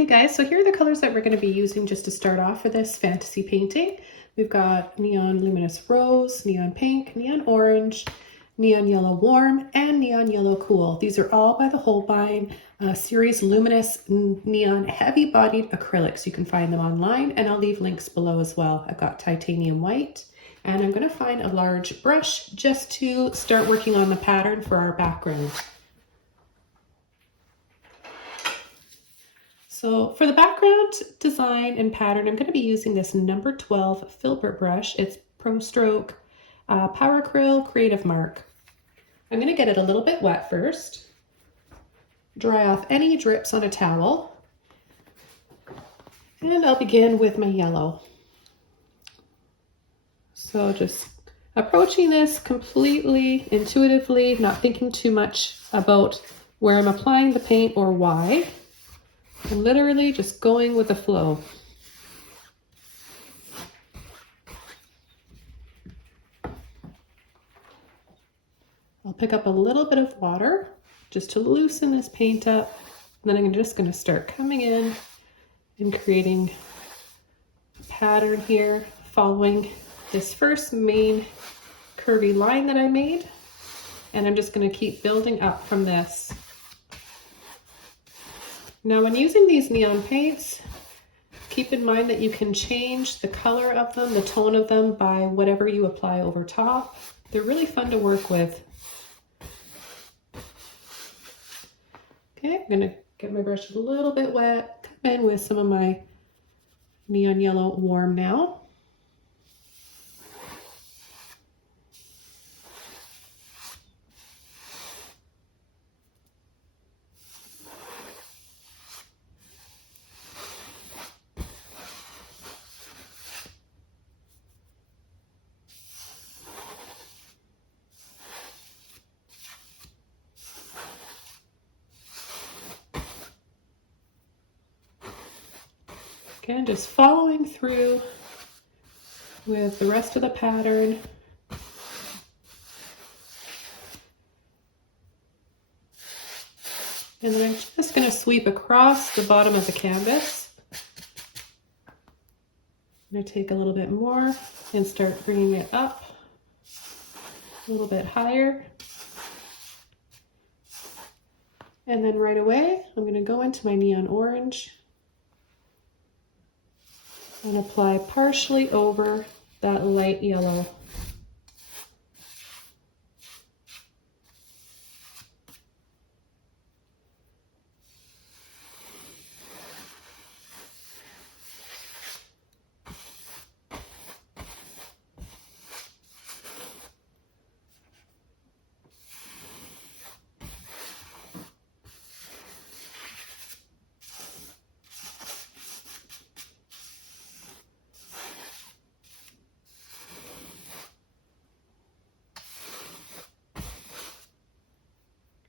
Okay guys, so here are the colors that we're going to be using just to start off for this fantasy painting. We've got neon luminous rose, neon pink, neon orange, neon yellow warm, and neon yellow cool. These are all by the Holbein series luminous neon heavy bodied acrylics. You can find them online and I'll leave links below as well. I've got titanium white and I'm going to find a large brush just to start working on the pattern for our background. So for the background design and pattern, I'm going to be using this number 12 Filbert brush. It's Pro Stroke Power Acryl Creative Mark. I'm going to get it a little bit wet first, dry off any drips on a towel, and I'll begin with my yellow. So just approaching this completely intuitively, not thinking too much about where I'm applying the paint or why. I'm literally just going with the flow. I'll pick up a little bit of water just to loosen this paint up. And then I'm just going to start coming in and creating a pattern here, following this first main curvy line that I made. And I'm just going to keep building up from this. Now when using these neon paints, keep in mind that you can change the color of them, the tone of them by whatever you apply over top. They're really fun to work with. Okay, I'm gonna get my brush a little bit wet, come in with some of my neon yellow warm now. Again, just following through with the rest of the pattern. And then I'm just going to sweep across the bottom of the canvas. I'm going to take a little bit more and start bringing it up a little bit higher. And then right away, I'm going to go into my neon orange and apply partially over that light yellow.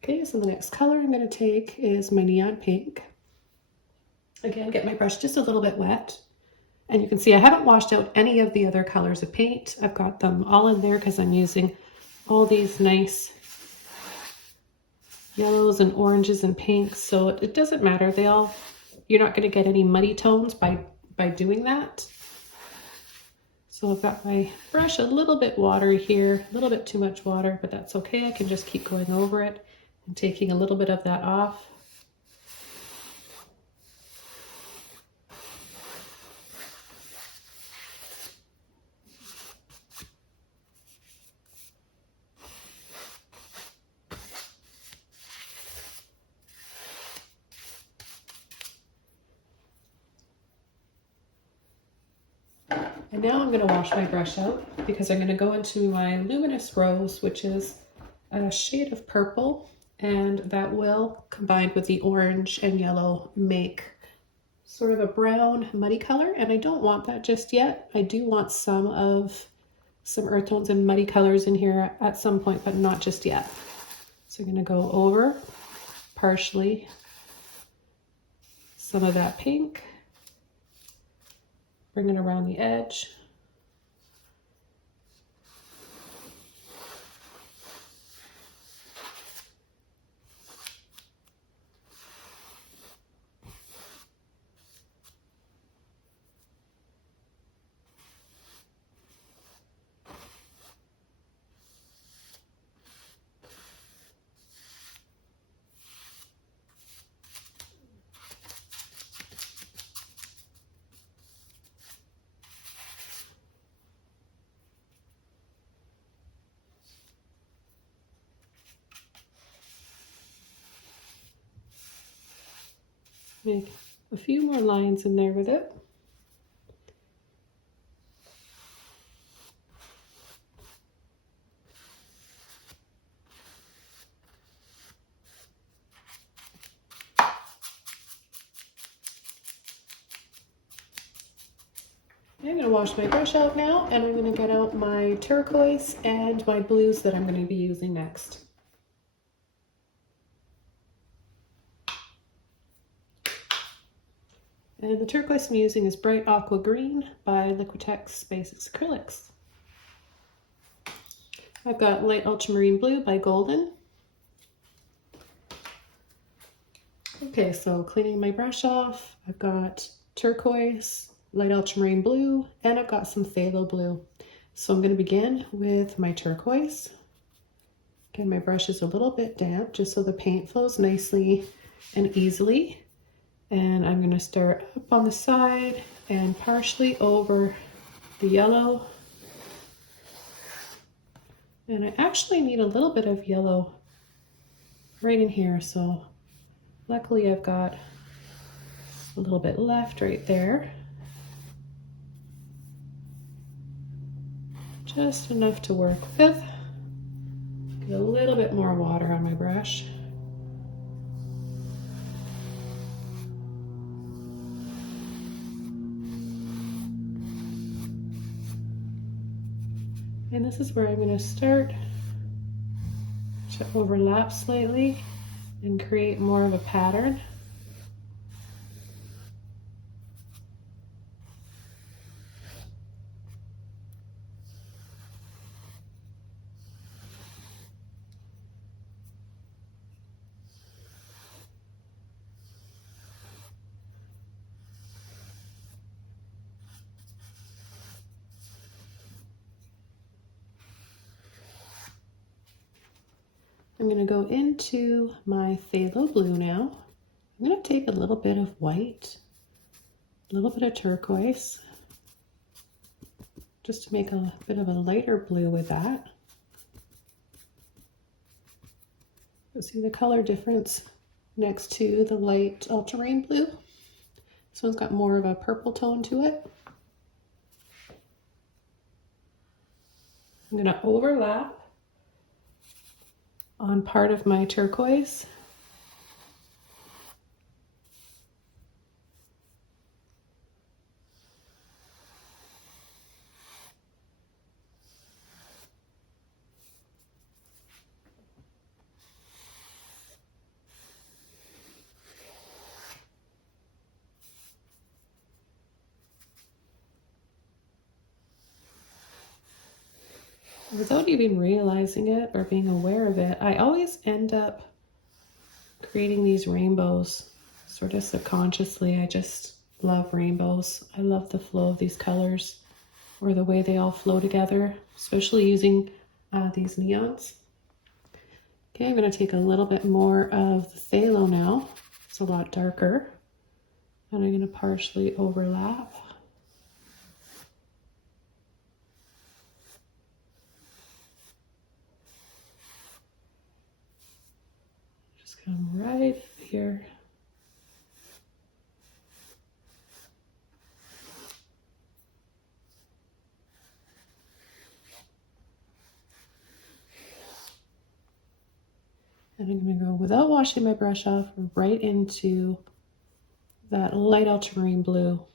Okay, so the next color I'm going to take is my neon pink. Again, get my brush just a little bit wet. And you can see I haven't washed out any of the other colors of paint. I've got them all in there because I'm using all these nice yellows and oranges and pinks. So it doesn't matter. You're not going to get any muddy tones by doing that. So I've got my brush a little bit watery here, a little bit too much water, but that's okay. I can just keep going over it and taking a little bit of that off. And now I'm going to wash my brush out because I'm going to go into my luminous rose, which is a shade of purple, and that will, combined with the orange and yellow, make sort of a brown muddy color. And I don't want that just yet. I do want some earth tones and muddy colors in here at some point, but not just yet. So I'm going to go over partially some of that pink. Bring it around the edge. Make a few more lines in there with it. I'm going to wash my brush out now, and I'm going to get out my turquoise and my blues that I'm going to be using next. And the turquoise I'm using is Bright Aqua Green by Liquitex Basics Acrylics. I've got Light Ultramarine Blue by Golden. Okay, so cleaning my brush off, I've got turquoise, light ultramarine blue, and I've got some phthalo blue. So I'm going to begin with my turquoise. Again, my brush is a little bit damp just so the paint flows nicely and easily. And I'm going to start up on the side and partially over the yellow. And I actually need a little bit of yellow right in here, so luckily I've got a little bit left right there. Just enough to work with. Get a little bit more water on my brush. And this is where I'm going to start to overlap slightly and create more of a pattern. I'm going to go into my phthalo blue now. I'm going to take a little bit of white, a little bit of turquoise, just to make a bit of a lighter blue with that. You'll see the color difference next to the light ultramarine blue. This one's got more of a purple tone to it. I'm going to overlap on part of my turquoise. Without even realizing it or being aware of it, I always end up creating these rainbows sort of subconsciously. I just love rainbows. I love the flow of these colors or the way they all flow together, especially using these neons. Okay, I'm going to take a little bit more of the phthalo now. It's a lot darker. And I'm going to partially overlap. Come right here. And I'm going to go, without washing my brush off, right into that light ultramarine blue.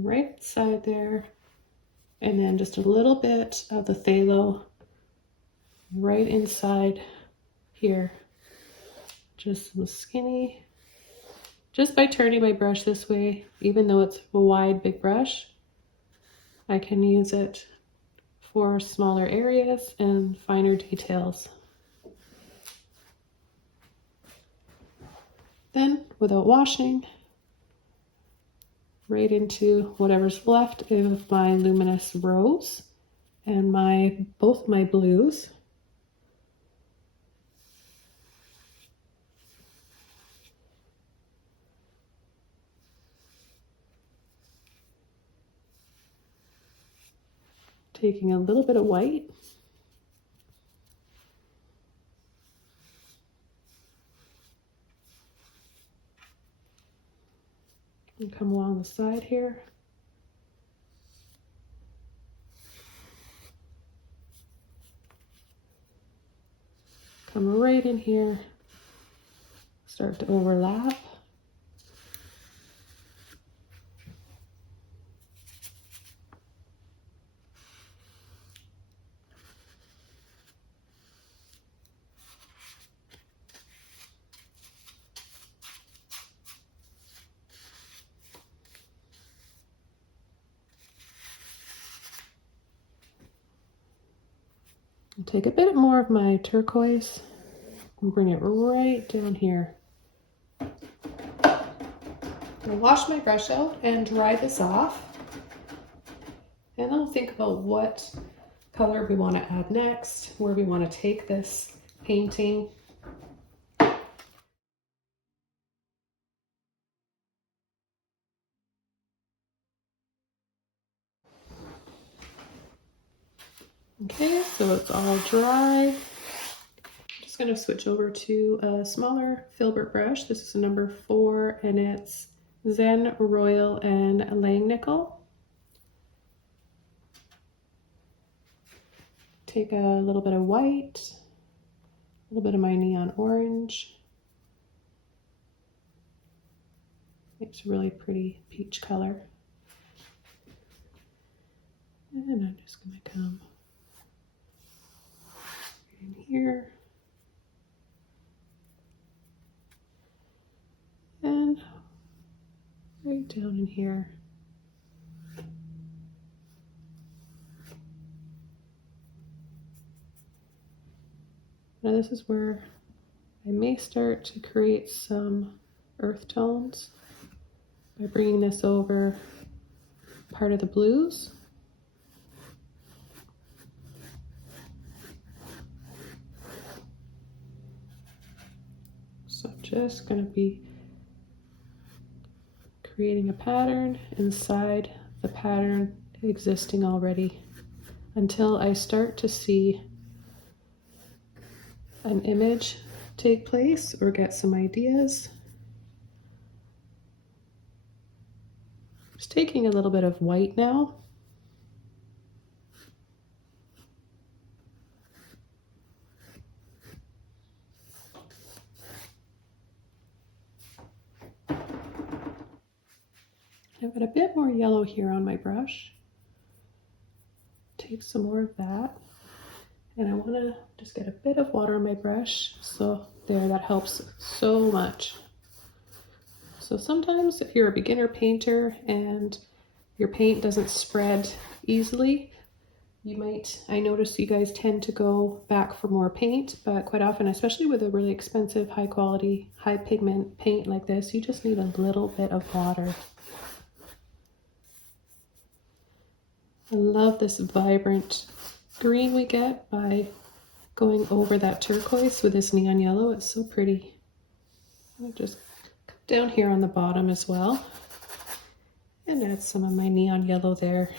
Right side there, and then just a little bit of the phthalo right inside here. Just some skinny, just by turning my brush this way, even though it's a wide big brush, I can use it for smaller areas and finer details. Then, without washing, right into whatever's left of my luminous rose and both my blues. Taking a little bit of white. And come along the side here. Come right in here. Start to overlap. I'll take a bit more of my turquoise and bring it right down here. I'll wash my brush out and dry this off. And then I'll think about what color we want to add next, where we want to take this painting. Okay, so it's all dry. I'm just going to switch over to a smaller Filbert brush. This is a number 4 and it's Zen, Royal, and Langnickel. Take a little bit of white, a little bit of my neon orange. It's a really pretty peach color. And I'm just going to come in here and right down in here. Now this is where I may start to create some earth tones by bringing this over part of the blues. So I'm just going to be creating a pattern inside the pattern existing already until I start to see an image take place or get some ideas. Just taking a little bit of white now. I've got a bit more yellow here on my brush. Take some more of that. And I want to just get a bit of water on my brush. So there, that helps so much. So sometimes if you're a beginner painter and your paint doesn't spread easily, you might, I notice you guys tend to go back for more paint, but quite often, especially with a really expensive, high quality, high pigment paint like this, you just need a little bit of water. I love this vibrant green we get by going over that turquoise with this neon yellow. It's so pretty. I'll just come down here on the bottom as well and add some of my neon yellow there.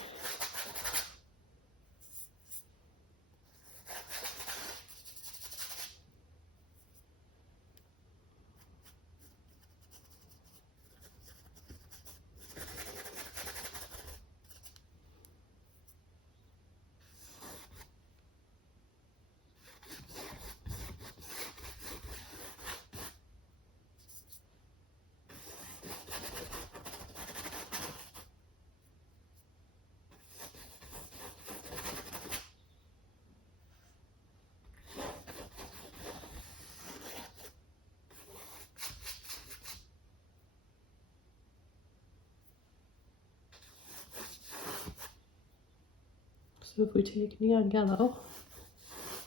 So if we take neon yellow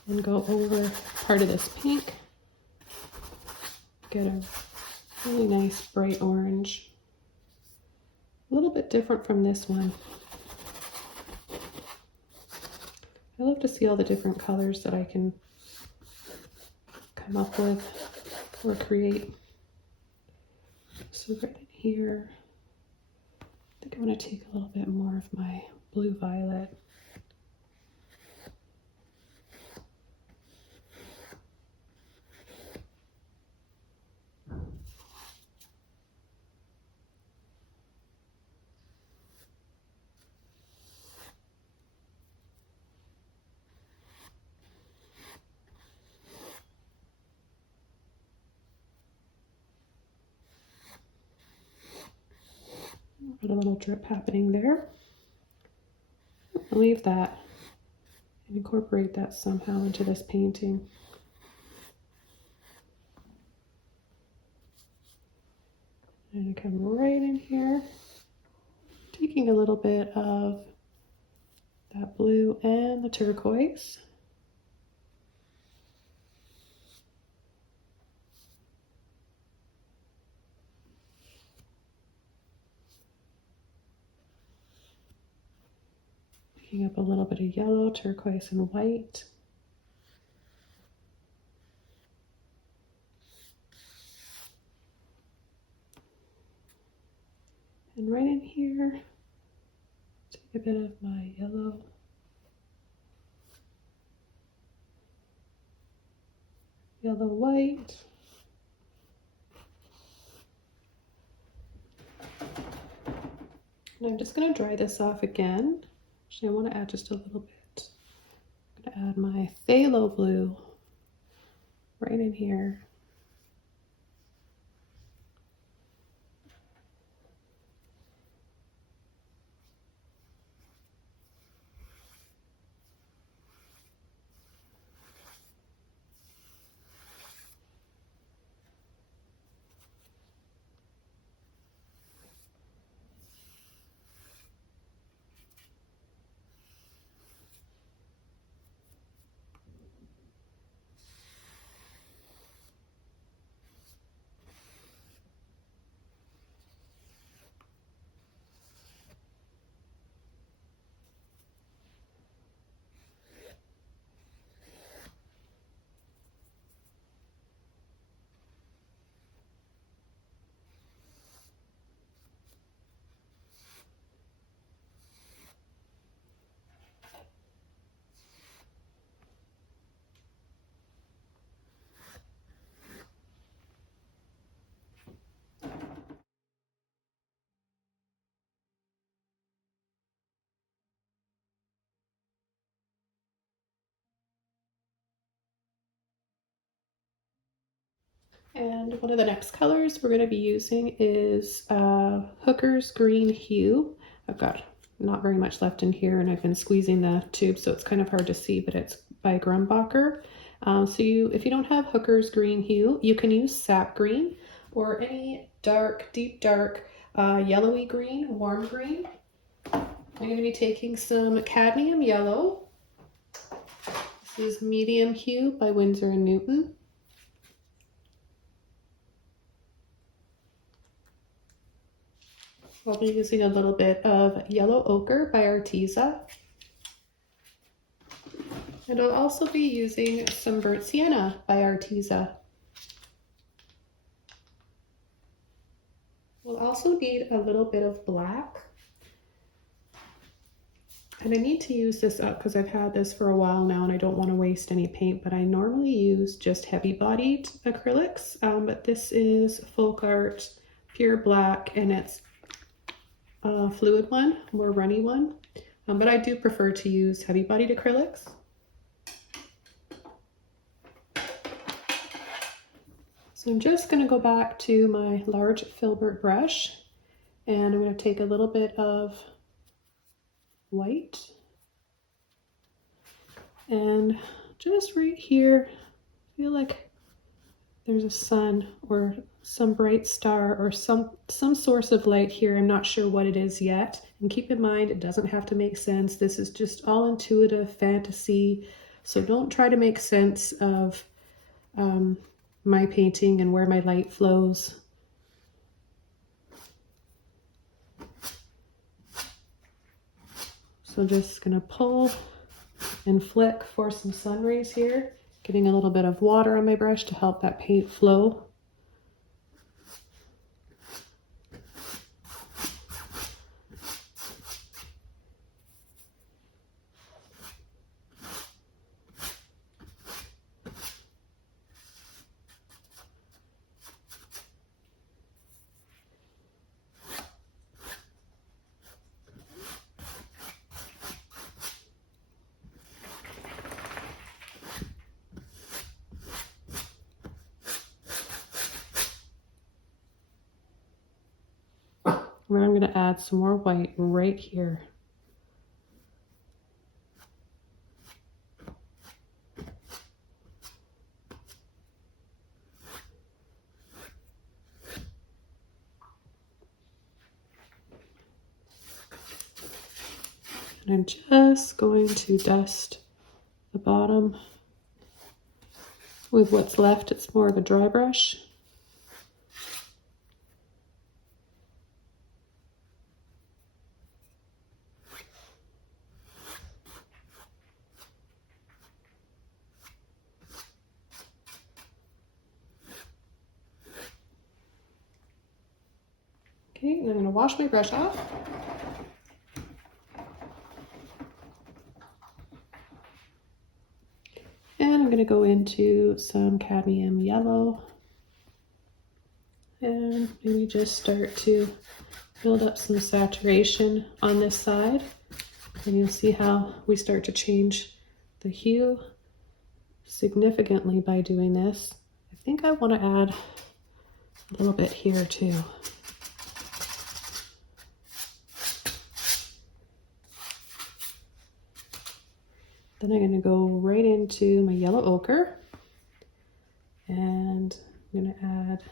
and go over part of this pink, get a really nice bright orange. A little bit different from this one. I love to see all the different colors that I can come up with or create. So right in here, I think I'm going to take a little bit more of my blue violet. Got a little drip happening there. I'll leave that and incorporate that somehow into this painting. And I come right in here, taking a little bit of that blue and the turquoise. Picking up a little bit of yellow, turquoise, and white. And right in here, take a bit of my yellow. Yellow, white. And I'm just going to dry this off again. Actually, I want to add just a little bit. I'm going to add my phthalo blue right in here. And one of the next colors we're going to be using is Hooker's Green Hue. I've got not very much left in here and I've been squeezing the tube so it's kind of hard to see, but it's by Grumbacher. If you don't have Hooker's Green Hue, you can use sap green or any dark, deep dark, yellowy green, warm green. I'm going to be taking some cadmium yellow. This is Medium Hue by Winsor & Newton. I'll be using a little bit of yellow ochre by Arteza. And I'll also be using some burnt sienna by Arteza. We'll also need a little bit of black. And I need to use this up because I've had this for a while now and I don't want to waste any paint, but I normally use just heavy-bodied acrylics. But this is Folk Art Pure Black and it's a fluid one, more runny one. But I do prefer to use heavy-bodied acrylics. So I'm just going to go back to my large Filbert brush and I'm going to take a little bit of white and just right here, I feel like there's a sun or some bright star or some source of light here. I'm not sure what it is yet. And keep in mind, it doesn't have to make sense. This is just all intuitive fantasy. So don't try to make sense of my painting and where my light flows. So just gonna pull and flick for some sun rays here, getting a little bit of water on my brush to help that paint flow. And then I'm going to add some more white right here. And I'm just going to dust the bottom with what's left. It's more of a dry brush. Okay, and I'm going to wash my brush off. And I'm going to go into some cadmium yellow and maybe just start to build up some saturation on this side. And you'll see how we start to change the hue significantly by doing this. I think I want to add a little bit here too. Then I'm going to go right into my yellow ochre, and I'm going to add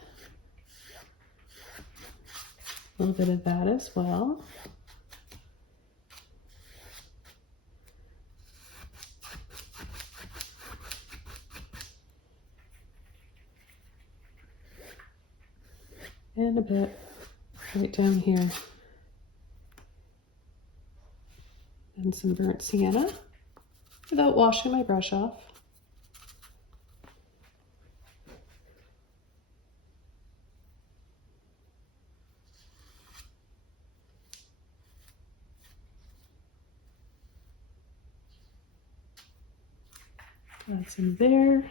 a little bit of that as well. And a bit right down here. And some burnt sienna, without washing my brush off. Add some there,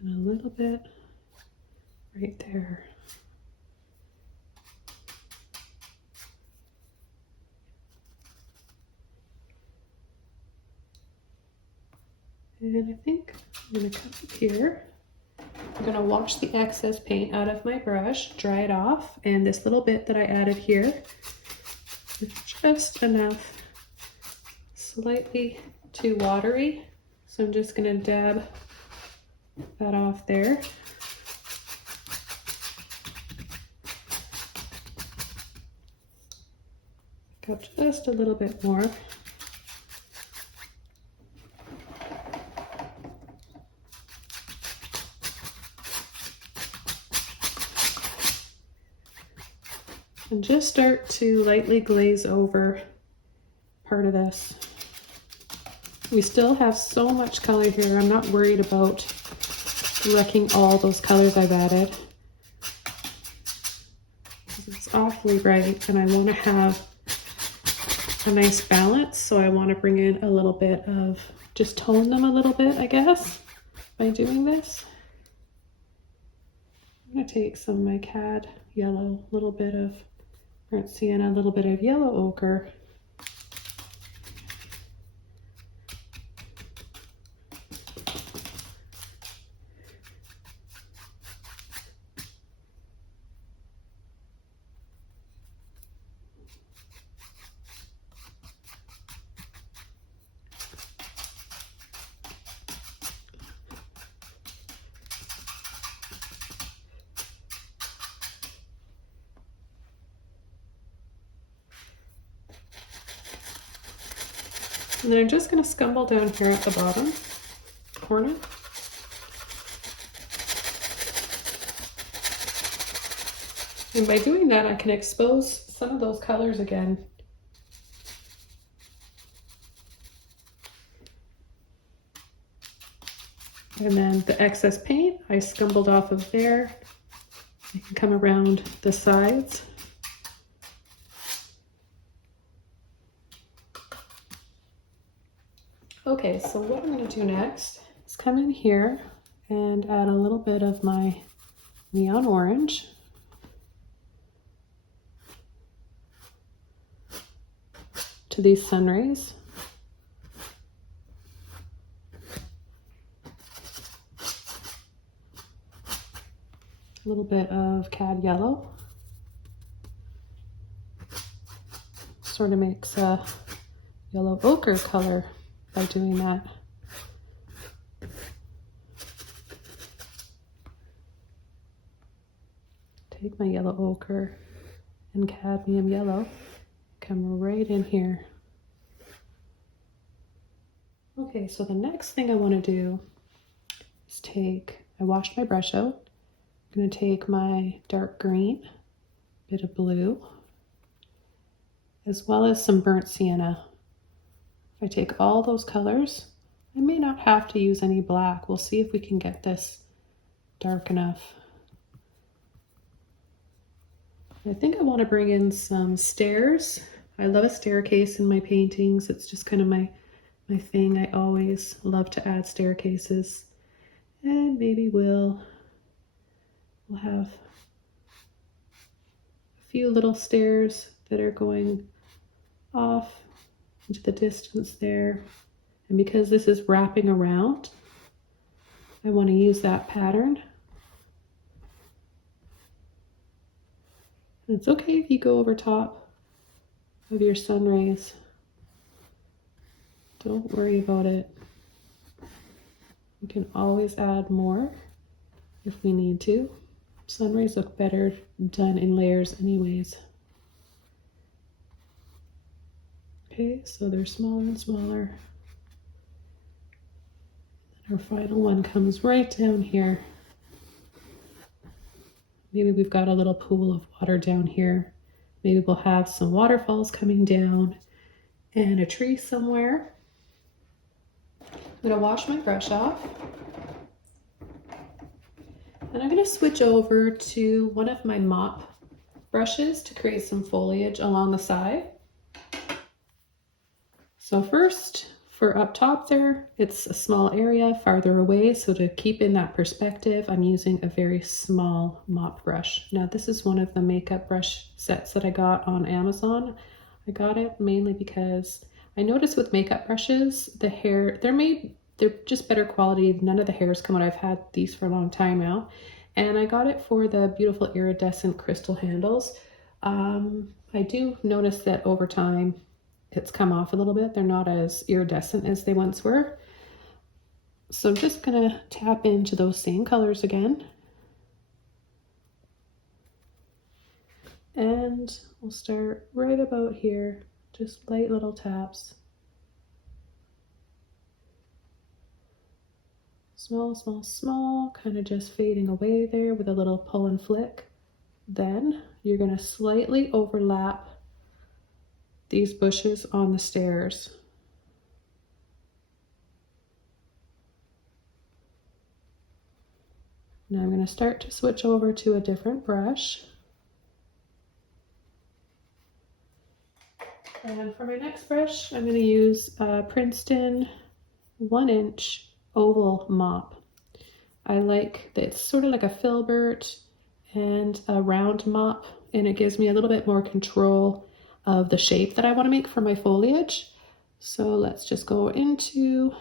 and a little bit right there. And I think I'm going to come up here. I'm going to wash the excess paint out of my brush, dry it off, and this little bit that I added here is just enough, slightly too watery. So I'm just going to dab that off there. Got just a little bit more. And just start to lightly glaze over part of this. We still have so much color here. I'm not worried about wrecking all those colors I've added. It's awfully bright and I want to have a nice balance, so I want to bring in a little bit of, just tone them a little bit, I guess, by doing this. I'm going to take some of my cad yellow, a little bit of burnt sienna, a little bit of yellow ochre, and then I'm just going to scumble down here at the bottom corner. And by doing that, I can expose some of those colors again. And then the excess paint I scumbled off of there. I can come around the sides. Okay, so what I'm going to do next is come in here and add a little bit of my neon orange. To these sun rays. A little bit of cad yellow. sort of makes a yellow ochre color by doing that. Take my yellow ochre and cadmium yellow, come right in here. Okay, so the next thing I want to do is I washed my brush out. I'm going to take my dark green, bit of blue, as well as some burnt sienna. If I take all those colors, I may not have to use any black. We'll see if we can get this dark enough. I think I want to bring in some stairs. I love a staircase in my paintings. It's just kind of my thing. I always love to add staircases. And maybe we'll have a few little stairs that are going off into the distance there. And because this is wrapping around, I want to use that pattern. And it's okay if you go over top of your sun rays. Don't worry about it. We can always add more if we need to. Sun rays look better done in layers anyways. Okay, so they're smaller and smaller. And our final one comes right down here. Maybe we've got a little pool of water down here. Maybe we'll have some waterfalls coming down and a tree somewhere. I'm going to wash my brush off. And I'm going to switch over to one of my mop brushes to create some foliage along the side. So first, for up top there, it's a small area farther away. So to keep in that perspective, I'm using a very small mop brush. Now this is one of the makeup brush sets that I got on Amazon. I got it mainly because I noticed with makeup brushes, they're just better quality. None of the hairs come out. I've had these for a long time now. And I got it for the beautiful iridescent crystal handles. I do notice that over time, it's come off a little bit. They're not as iridescent as they once were. So I'm just gonna tap into those same colors again. And we'll start right about here, just light little taps. Small, small, small, kind of just fading away there with a little pull and flick. Then you're gonna slightly overlap these bushes on the stairs. Now I'm going to start to switch over to a different brush. And for my next brush, I'm going to use a Princeton 1-inch oval mop. I like that it's sort of like a Filbert and a round mop, and it gives me a little bit more control of the shape that I want to make for my foliage. So let's just go into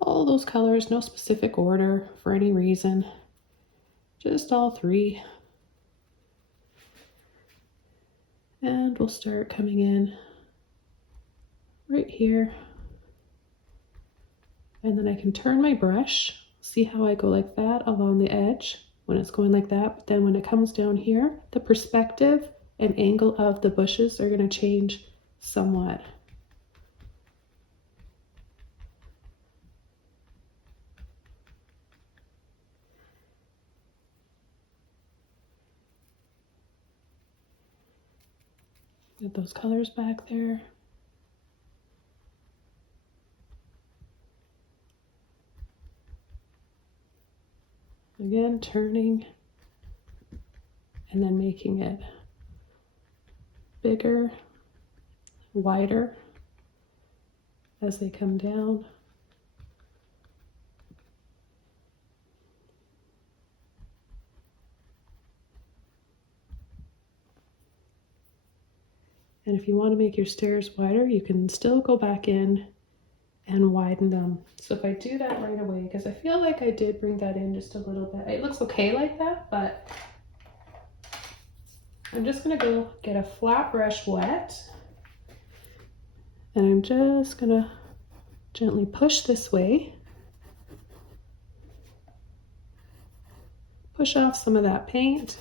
all those colors, no specific order for any reason, just all three. And we'll start coming in right here. And then I can turn my brush, see how I go like that along the edge when it's going like that. But then when it comes down here, the perspective and angle of the bushes are going to change somewhat. Get those colors back there. Again, turning and then making it bigger, wider as they come down. And if you want to make your stairs wider, you can still go back in and widen them. So if I do that right away, because I feel like I did bring that in just a little bit. It looks okay like that, but I'm just going to go get a flat brush wet And I'm just gonna gently push this way. Push off some of that paint.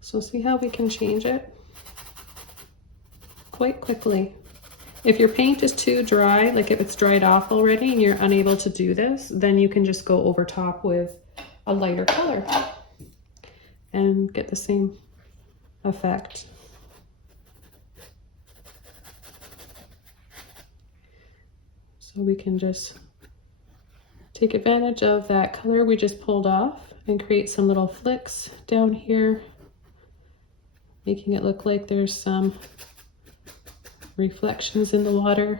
So see how we can change it quite quickly. If your paint is too dry, like if it's dried off already and you're unable to do this, then you can just go over top with a lighter color and get the same effect. So we can just take advantage of that color we just pulled off and create some little flicks down here, making it look like there's some reflections in the water.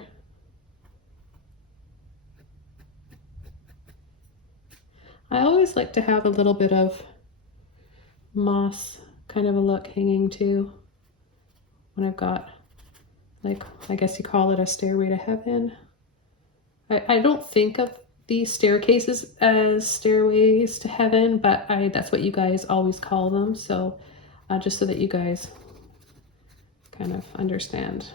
I always like to have a little bit of moss kind of a look hanging too when I've got, like, I guess you call it a stairway to heaven. I don't think of these staircases as stairways to heaven, but that's what you guys always call them. So just so that you guys kind of understand.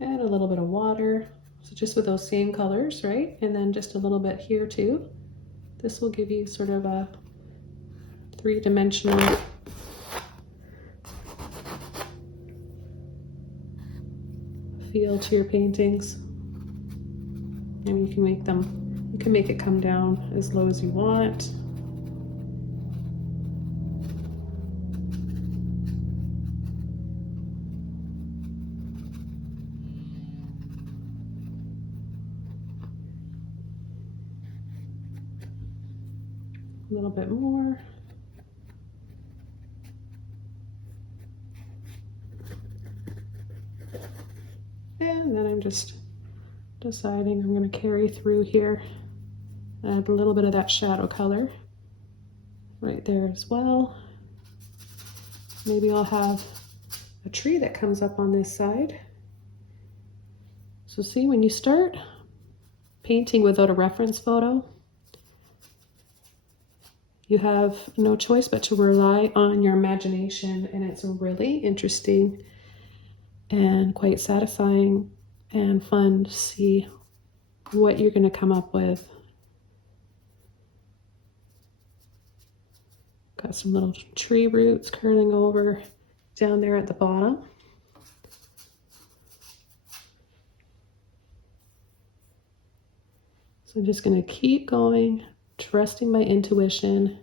And a little bit of water. So just with those same colors, right? And then just a little bit here too. This will give you sort of a three-dimensional feel to your paintings. And you can make it come down as low as you want. A little bit more. And then I'm just deciding I'm going to carry through here, add a little bit of that shadow color right there as well. Maybe I'll have a tree that comes up on this side. So see, when you start painting without a reference photo, you have no choice but to rely on your imagination, and it's really interesting and quite satisfying and fun to see what you're going to come up with. Got some little tree roots curling over down there at the bottom. So I'm just going to keep going, trusting my intuition.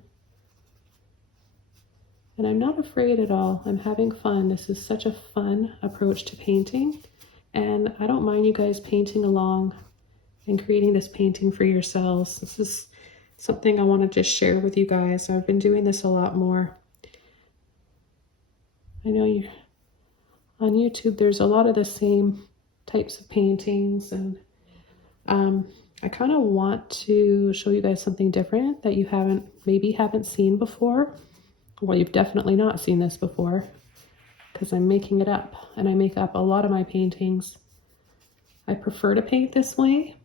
And I'm not afraid at all. I'm having fun. This is such a fun approach to painting. And I don't mind you guys painting along and creating this painting for yourselves. This is something I want to just share with you guys. I've been doing this a lot more. I know you on YouTube, there's a lot of the same types of paintings, and I kind of want to show you guys something different that you maybe haven't seen before. Well, you've definitely not seen this before, because I'm making it up, and I make up a lot of my paintings. I prefer to paint this way.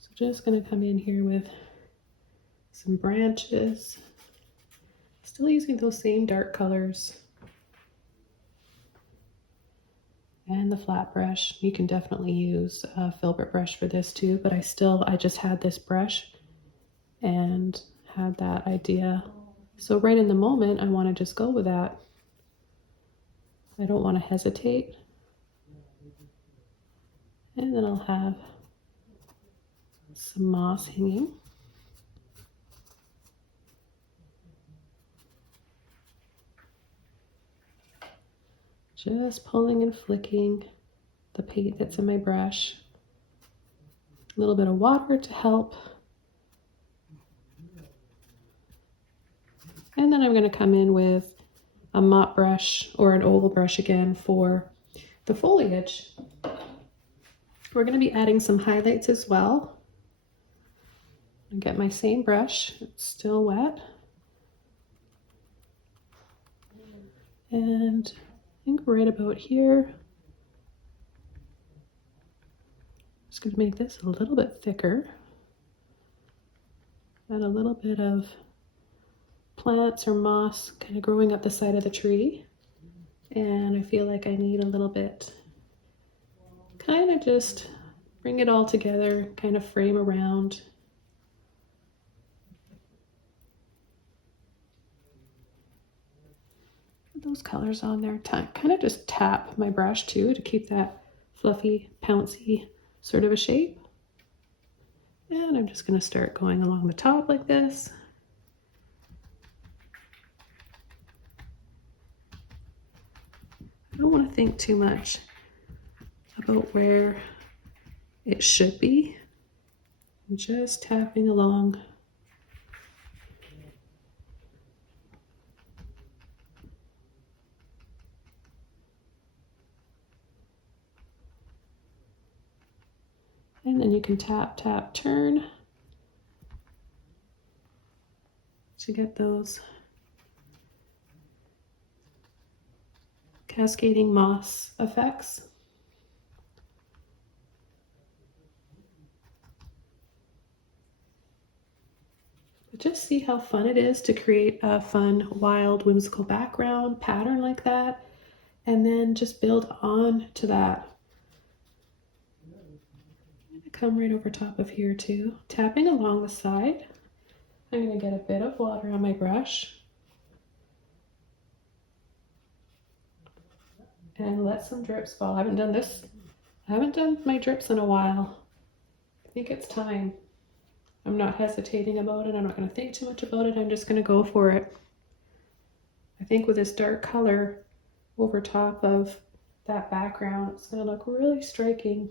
So just going to come in here with some branches, still using those same dark colors. And the flat brush. You can definitely use a Filbert brush for this too, but I just had this brush and had that idea. So right in the moment, I want to just go with that. I don't want to hesitate. And then I'll have some moss hanging. Just pulling and flicking the paint that's in my brush. A little bit of water to help. And then I'm going to come in with a mop brush or an oval brush again for the foliage. We're going to be adding some highlights as well. I get my same brush, it's still wet. And think right about here. Just going to make this a little bit thicker. Add a little bit of plants or moss kind of growing up the side of the tree. And I feel like I need a little bit, kind of just bring it all together, kind of frame around. Put those colors on there. Kind of just tap my brush too to keep that fluffy, pouncy sort of a shape. And I'm just going to start going along the top like this. I don't want to think too much about where it should be. I'm just tapping along. And then you can tap, tap, turn to get those cascading moss effects. But just see how fun it is to create a fun, wild, whimsical background pattern like that, and then just build on to that. Come right over top of here too, tapping along the side. I'm going to get a bit of water on my brush and let some drips fall. I haven't done my drips in a while. I think it's time. I'm not hesitating about it. I'm not going to think too much about it. I'm just going to go for it. I think with this dark color over top of that background, it's going to look really striking.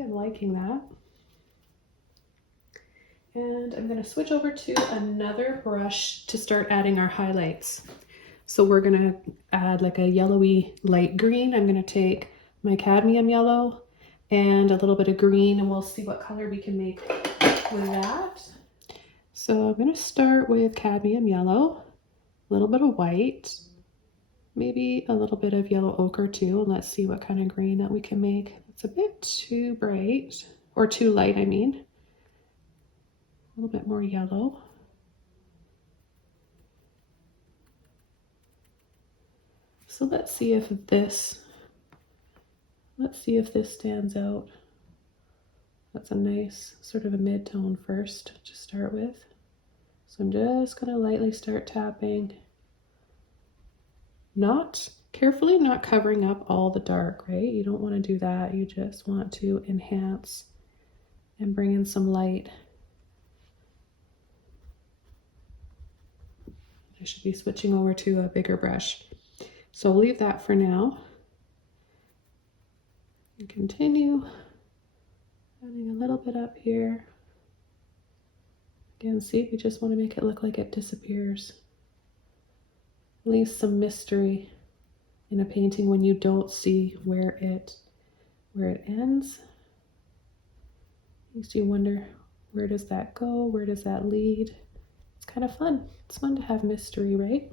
I'm liking that. And I'm going to switch over to another brush to start adding our highlights. So we're going to add like a yellowy light green. I'm going to take my cadmium yellow and a little bit of green, and we'll see what color we can make with that. So I'm going to start with cadmium yellow, a little bit of white, maybe a little bit of yellow ochre too, and let's see what kind of green that we can make. It's a bit too bright, or too light, I mean. A little bit more yellow. So let's see if this stands out. That's a nice sort of a mid-tone first to start with. So I'm just gonna lightly start tapping. Carefully not covering up all the dark, right? You don't want to do that. You just want to enhance and bring in some light. I should be switching over to a bigger brush. So I'll leave that for now. And continue adding a little bit up here. Again, see, we just want to make it look like it disappears. Leave some mystery in a painting when you don't see where it ends. Makes you wonder, where does that go? Where does that lead? It's kind of fun. It's fun to have mystery, right?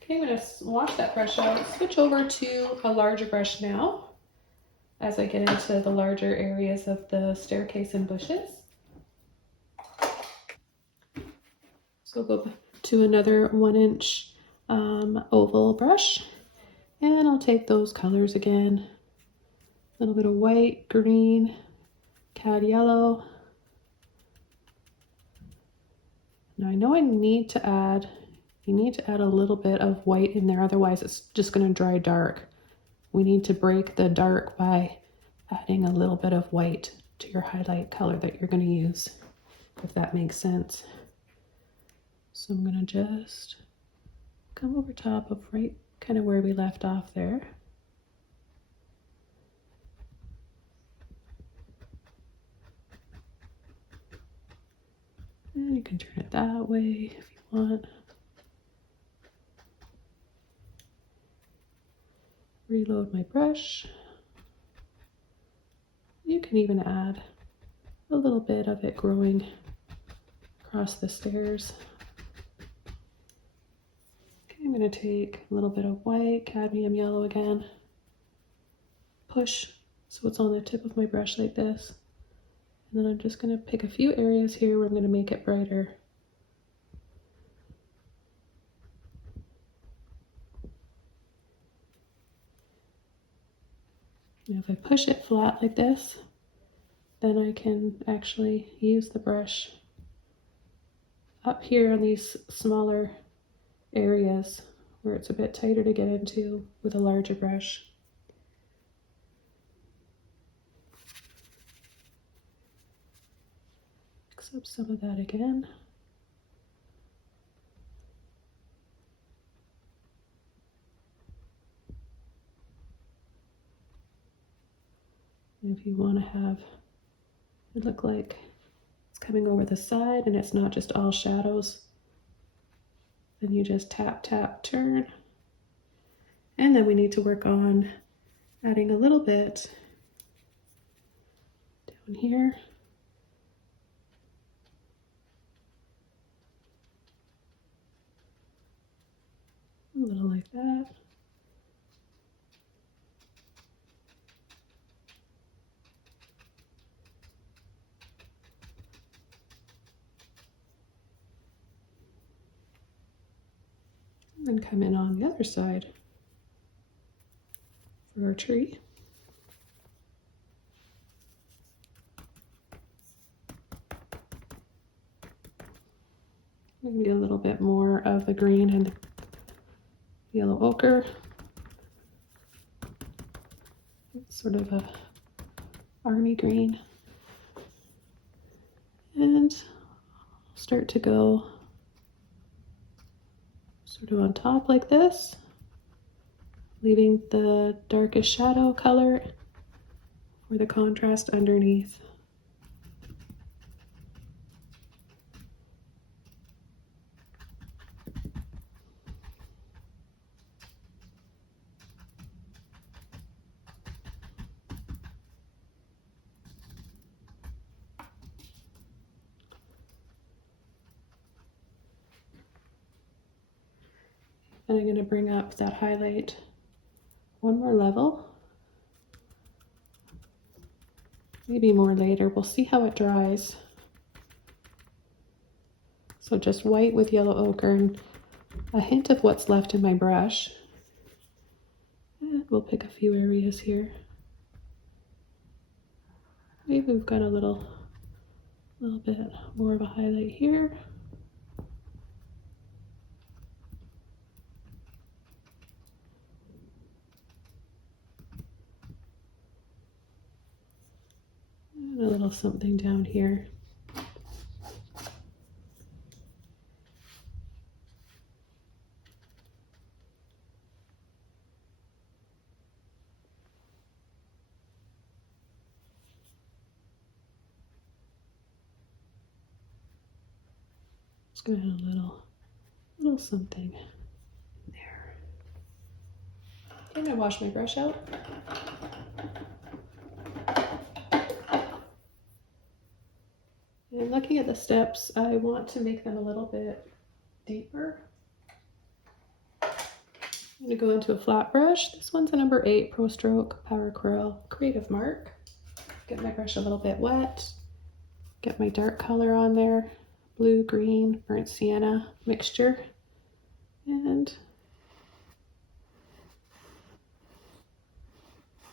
Okay, I'm going to wash that brush out, switch over to a larger brush now as I get into the larger areas of the staircase and bushes. So go to another 1-inch oval brush, and I'll take those colors again. A little bit of white, green, cad yellow. Now I know you need to add a little bit of white in there, otherwise it's just going to dry dark. We need to break the dark by adding a little bit of white to your highlight color that you're going to use, if that makes sense. So I'm going to just come over top of right kind of where we left off there. And you can turn it that way if you want. reload my brush. You can even add a little bit of it growing across the stairs. Okay, I'm going to take a little bit of white, cadmium yellow again, push so it's on the tip of my brush like this, and then I'm just going to pick a few areas here where I'm going to make it brighter. Now if I push it flat like this, then I can actually use the brush up here on these smaller areas where it's a bit tighter to get into with a larger brush. Mix up some of that again. And if you want to have it look like it's coming over the side and it's not just all shadows, then you just tap, tap, turn. And then we need to work on adding a little bit down here. A little like that. And then come in on the other side for our tree. Maybe a little bit more of the green and yellow ochre. It's sort of a army green. And start to go sort of on top like this, leaving the darkest shadow color for the contrast underneath. And I'm going to bring up that highlight one more level, maybe more later. We'll see how it dries. So just white with yellow ochre and a hint of what's left in my brush. And we'll pick a few areas here. Maybe we've got a little bit more of a highlight here. And a little something down here. Just gonna add a little something there. I'm gonna wash my brush out. And looking at the steps, I want to make them a little bit deeper. I'm going to go into a flat brush. This one's a number 8 Pro Stroke Power Curl Creative Mark. Get my brush a little bit wet. Get my dark color on there. Blue, green, burnt sienna mixture. And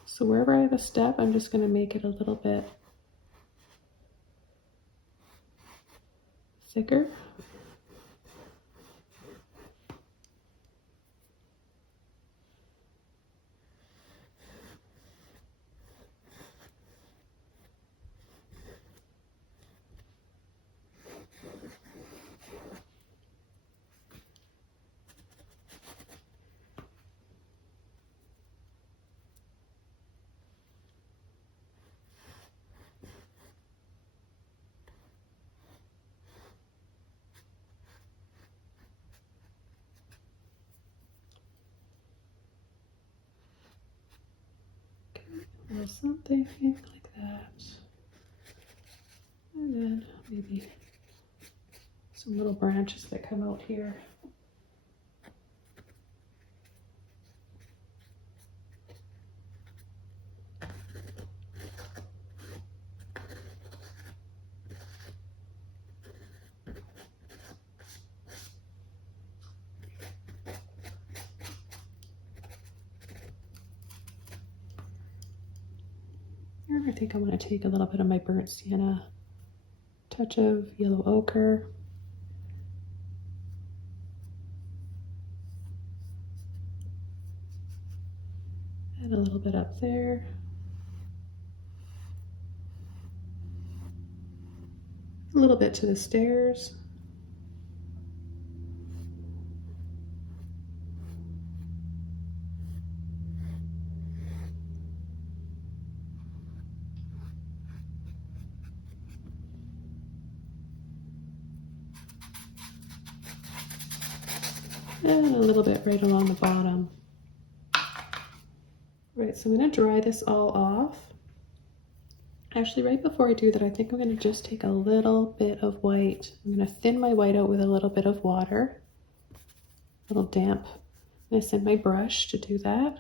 so wherever I have a step, I'm just going to make it a little bit thicker. or something like that. And then maybe some little branches that come out here. I think I'm going to take a little bit of my burnt sienna, touch of yellow ochre, and a little bit up there. A little bit to the stairs. And a little bit right along the bottom. Right, so I'm going to dry this all off. Actually, right before I do that, I think I'm going to just take a little bit of white. I'm going to thin my white out with a little bit of water, a little damp. I'm going to send my brush to do that.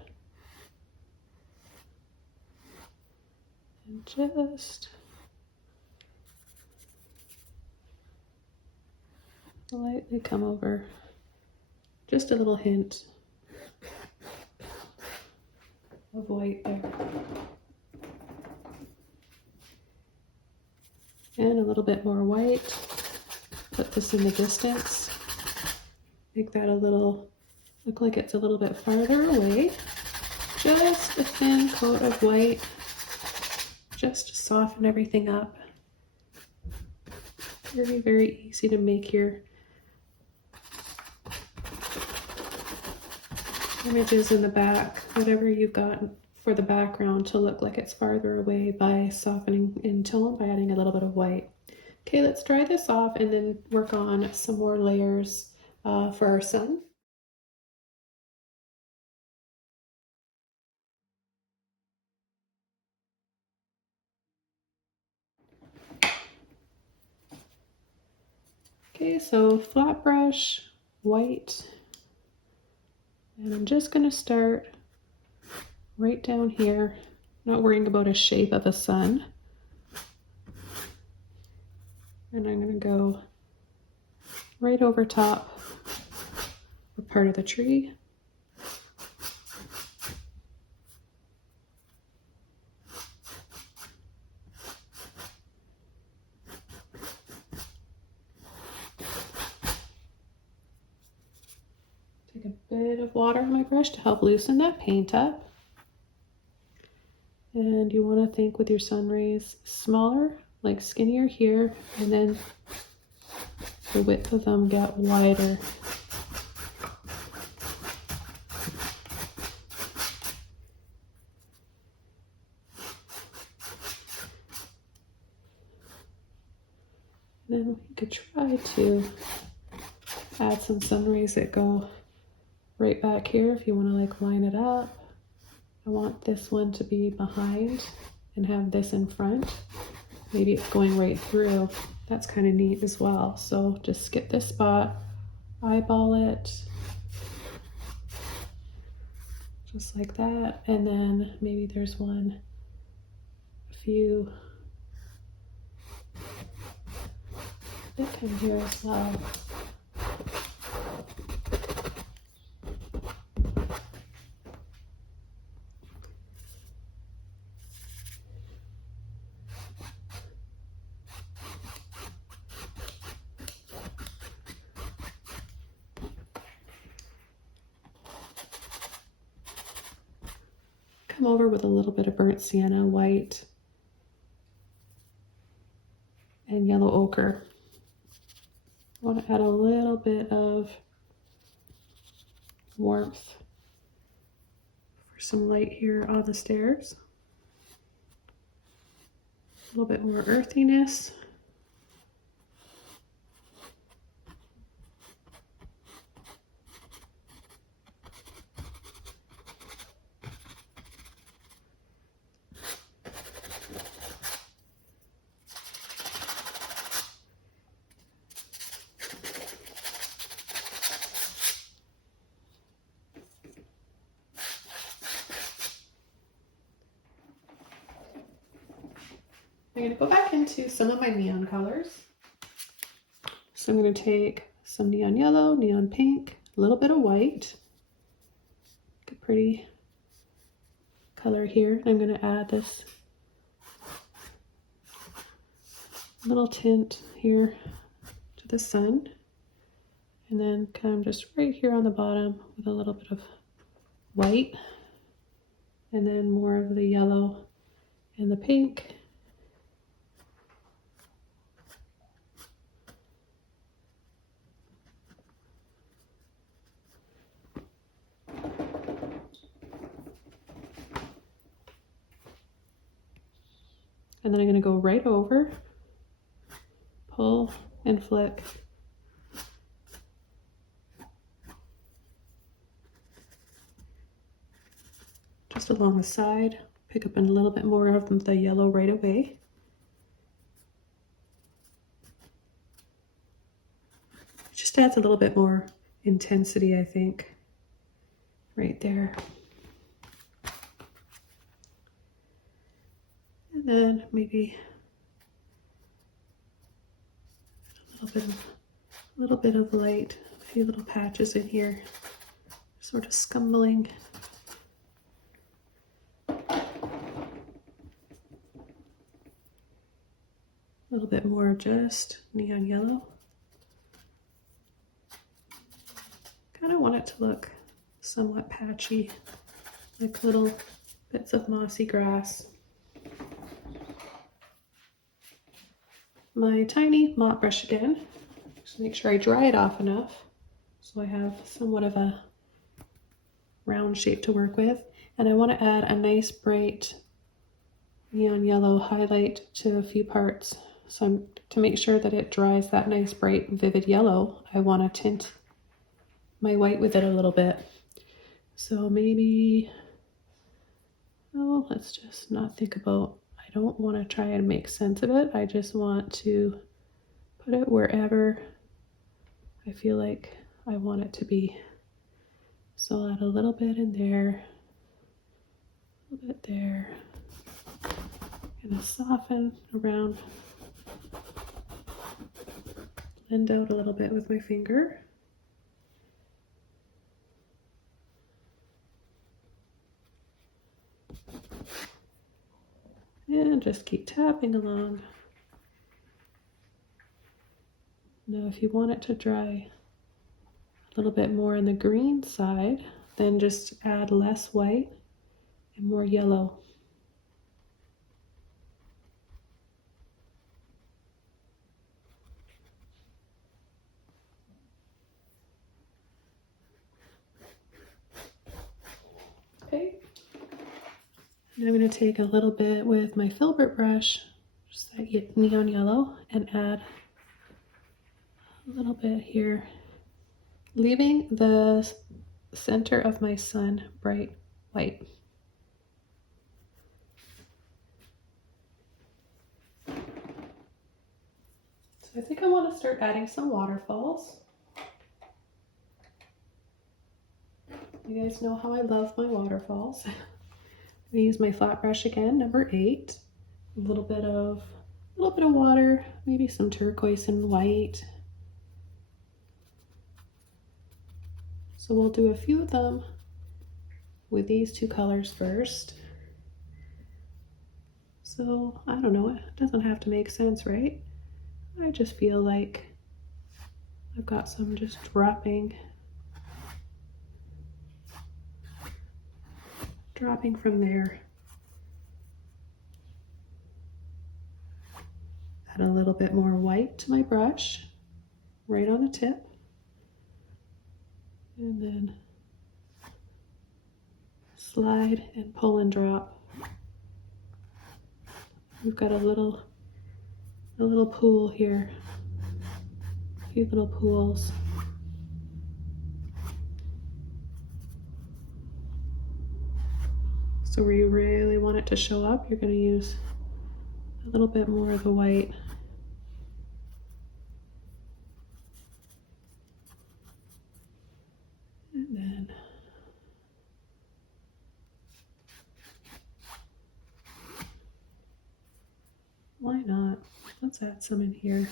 And just lightly come over. Just a little hint of white there. And a little bit more white. Put this in the distance. Make that a little, look like it's a little bit farther away. Just a thin coat of white, just to soften everything up. Very, very easy to make your images in the back, whatever you've got for the background to look like it's farther away by softening in tone by adding a little bit of white. Okay, let's dry this off and then work on some more layers for our sun. Okay, so flat brush, white, and I'm just going to start right down here, not worrying about a shape of a sun. And I'm going to go right over top for part of the tree. Take a bit of water on my brush to help loosen that paint up. And you want to think with your sun rays smaller, like skinnier here, and then the width of them get wider. Then we could try to add some sun rays that go right back here if you want to like line it up. I want this one to be behind and have this in front. Maybe it's going right through. That's kind of neat as well. So just skip this spot, eyeball it, just like that. And then maybe there's one, a few that come here as well. Come over with a little bit of burnt sienna, white, and yellow ochre. I want to add a little bit of warmth for some light here on the stairs. A little bit more earthiness. I'm going to go back into some of my neon colors. So I'm going to take some neon yellow, neon pink, a little bit of white. A pretty color here. I'm going to add this little tint here to the sun. And then kind of just right here on the bottom with a little bit of white. And then more of the yellow and the pink. And then I'm going to go right over, pull and flick. Just along the side, pick up a little bit more of the yellow right away. It just adds a little bit more intensity, I think, right there. And then maybe a little bit of light, a few little patches in here, sort of scumbling. A little bit more just neon yellow. Kind of want it to look somewhat patchy, like little bits of mossy grass. My tiny mop brush again, just make sure I dry it off enough so I have somewhat of a round shape to work with. And I want to add a nice bright neon yellow highlight to a few parts. So to make sure that it dries that nice bright vivid yellow, I want to tint my white with it a little bit. So maybe, oh, let's just not think about, I don't want to try and make sense of it. I just want to put it wherever I feel like I want it to be. So I'll add a little bit in there, a little bit there. Gonna soften around, blend out a little bit with my finger. And just keep tapping along. Now if you want it to dry a little bit more on the green side, then just add less white and more yellow. Okay. And I'm going to take a little bit with my Filbert brush, just that neon yellow, and add a little bit here, leaving the center of my sun bright white. So I think I want to start adding some waterfalls. You guys know how I love my waterfalls. I'm going to use my flat brush again, number 8. A little bit of water, maybe some turquoise and white. So we'll do a few of them with these two colors first. So I don't know, it doesn't have to make sense, right? I just feel like I've got some just dropping from there. Add a little bit more white to my brush, right on the tip. And then slide and pull and drop. We've got a little pool here, a few little pools. So where you really want it to show up, you're going to use a little bit more of the white. And then Why not? Let's add some in here.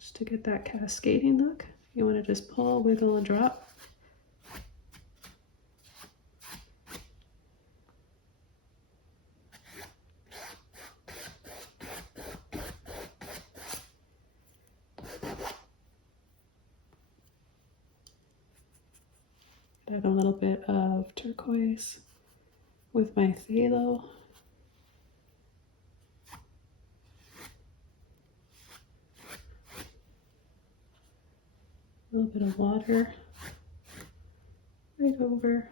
Just to get that cascading look, you want to just pull, wiggle, and drop. Add a little bit of turquoise with my phthalo. A little bit of water right over.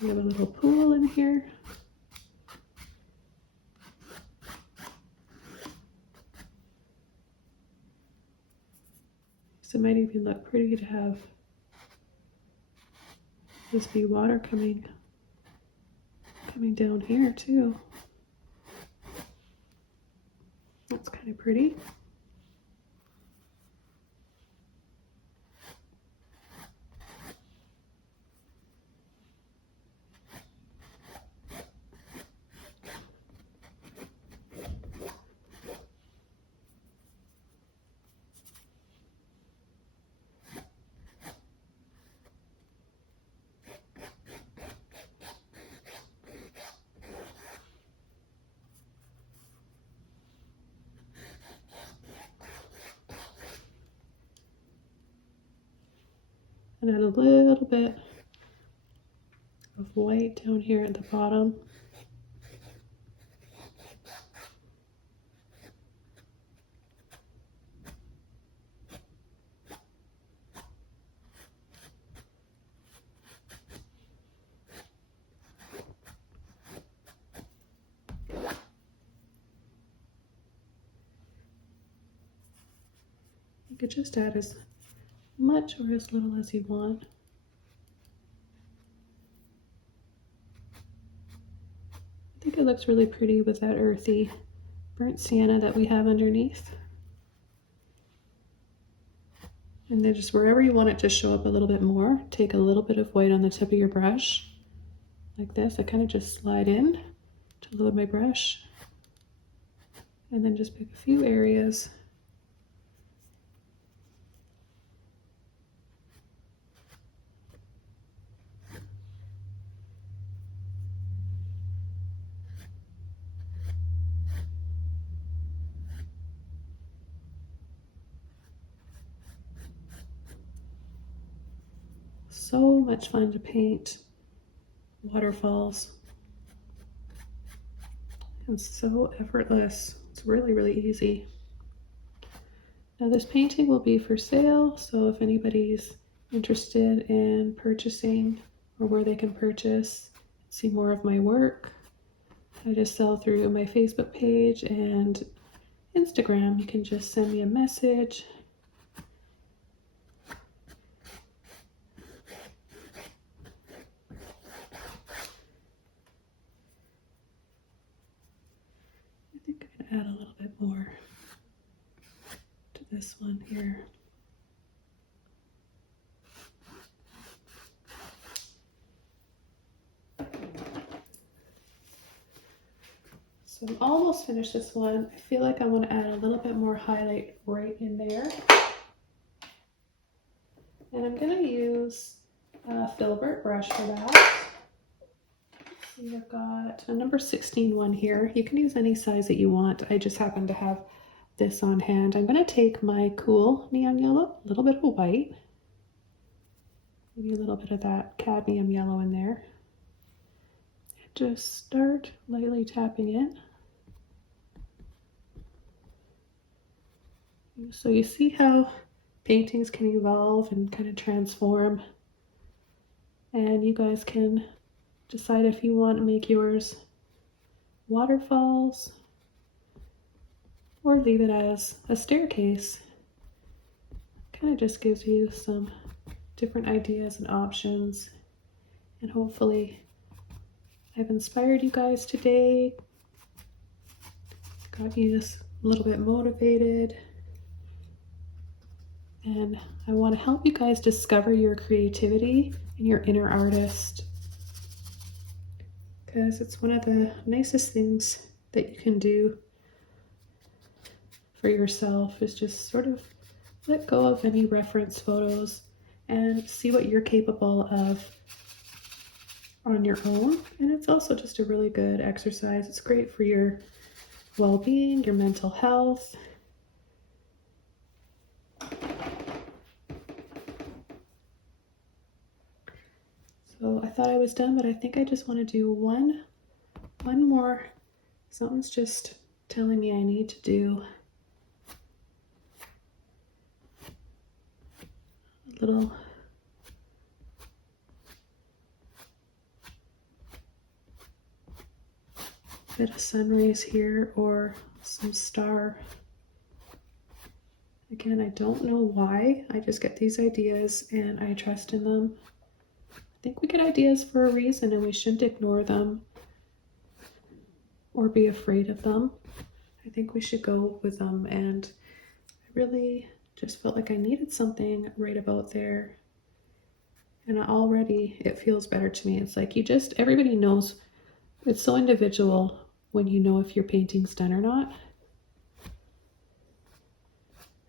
We have a little pool in here. So it might even look pretty to have this be water coming down here too. That's kind of pretty. And add a little bit of white down here at the bottom. You could just add as much or as little as you want. I think it looks really pretty with that earthy burnt sienna that we have underneath. And then just wherever you want it to show up a little bit more, take a little bit of white on the tip of your brush, like this. I kind of just slide in to load my brush, and then just pick a few areas. So much fun to paint waterfalls. And so effortless. It's really, really easy. Now this painting will be for sale, so if anybody's interested in purchasing or where they can purchase, see more of my work, I just sell through my Facebook page and Instagram. You can just send me a message. I think I'm gonna add a little bit more to this one here. So I'm almost finished this one. I feel like I want to add a little bit more highlight right in there. And I'm going to use a Filbert brush for that. So I've got a number 16 one here. You can use any size that you want. I just happen to have this on hand. I'm going to take my cool neon yellow, a little bit of a white, maybe a little bit of that cadmium yellow in there. Just start lightly tapping in. So you see how paintings can evolve and kind of transform, and you guys can decide if you want to make yours waterfalls or leave it as a staircase. kind of just gives you some different ideas and options. And hopefully I've inspired you guys today, got you just a little bit motivated. And I want to help you guys discover your creativity and your inner artist, because it's one of the nicest things that you can do for yourself, is just sort of let go of any reference photos and see what you're capable of on your own. And it's also just a really good exercise. It's great for your well-being, your mental health. So I thought I was done, but I think I just want to do one more. Something's just telling me I need to do a little bit of sun rays here, or some star. Again, I don't know why. I just get these ideas and I trust in them. I think we get ideas for a reason, and we shouldn't ignore them or be afraid of them. I think we should go with them, and I really just felt like I needed something right about there. And already it feels better to me. It's like everybody knows. It's so individual when you know if your painting's done or not.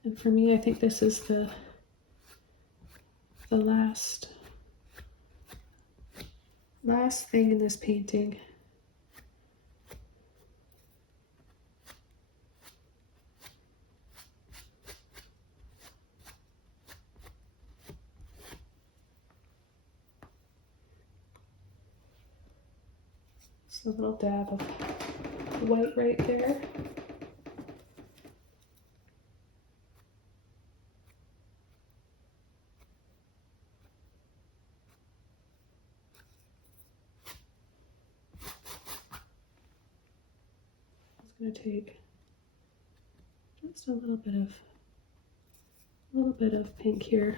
And for me, I think this is the last thing in this painting. Just a little dab of white right there. I'm going to take just a little bit of pink here,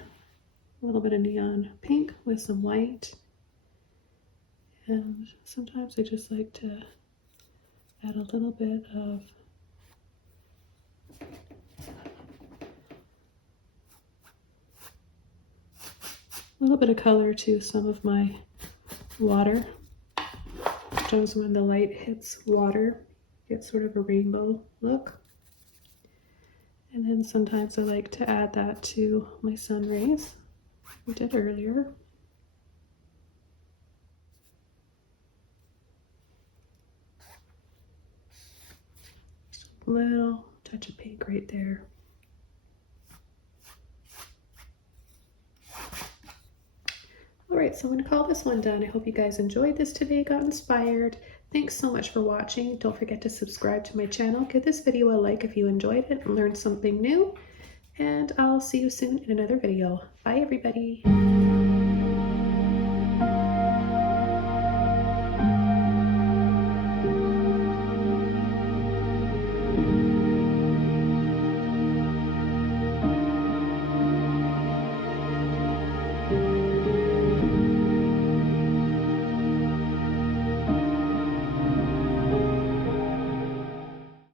a little bit of neon pink with some white. And sometimes I just like to add a little bit of color to some of my water. Sometimes when the light hits water, you get sort of a rainbow look. And then sometimes I like to add that to my sun rays, we did earlier. Little touch of pink right there. All right, so I'm going to call this one done. I hope you guys enjoyed this today, got inspired. Thanks so much for watching. Don't forget to subscribe to my channel. Give this video a like if you enjoyed it and learned something new. And I'll see you soon in another video. Bye, everybody.